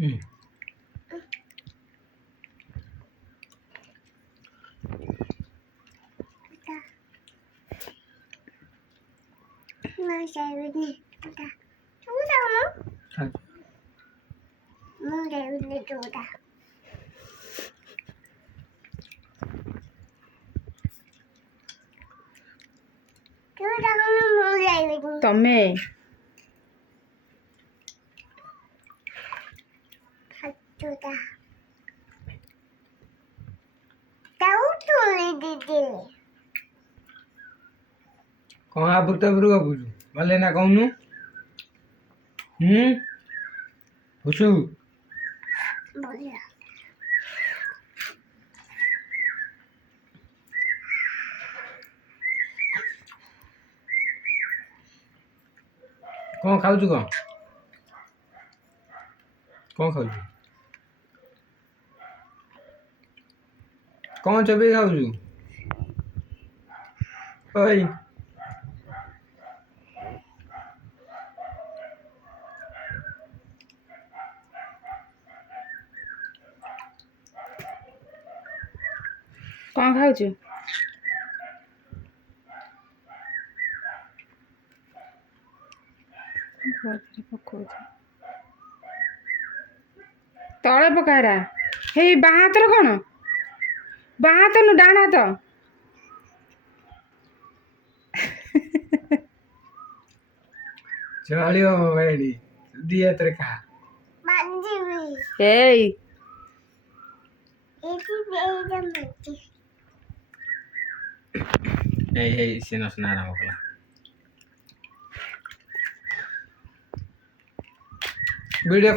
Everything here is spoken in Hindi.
Mau saya ini, udah. Kamu tahu mau? Mau saya ini udah. તમે tahu tuh didi कौन आप बुता बुरुआ बुझू भले ना कहूँ पूछू boleh कौन खाऊ कौन कौन खाऊ कौन चबे खाऊ ओए କ'ଣ ଖାଉଛୁ? ତଳେ ପକାଏରା। ହେଇ ବାଁ ହାତର କ'ଣ? ବାଁ ହାତ ନୁ ଡାହାଣ ହାତ। चलियो बैडी दिया तेरे खा mandi wi ଏଇ itu dia mandi ए सिनो सुना रहा हूँ वीडियो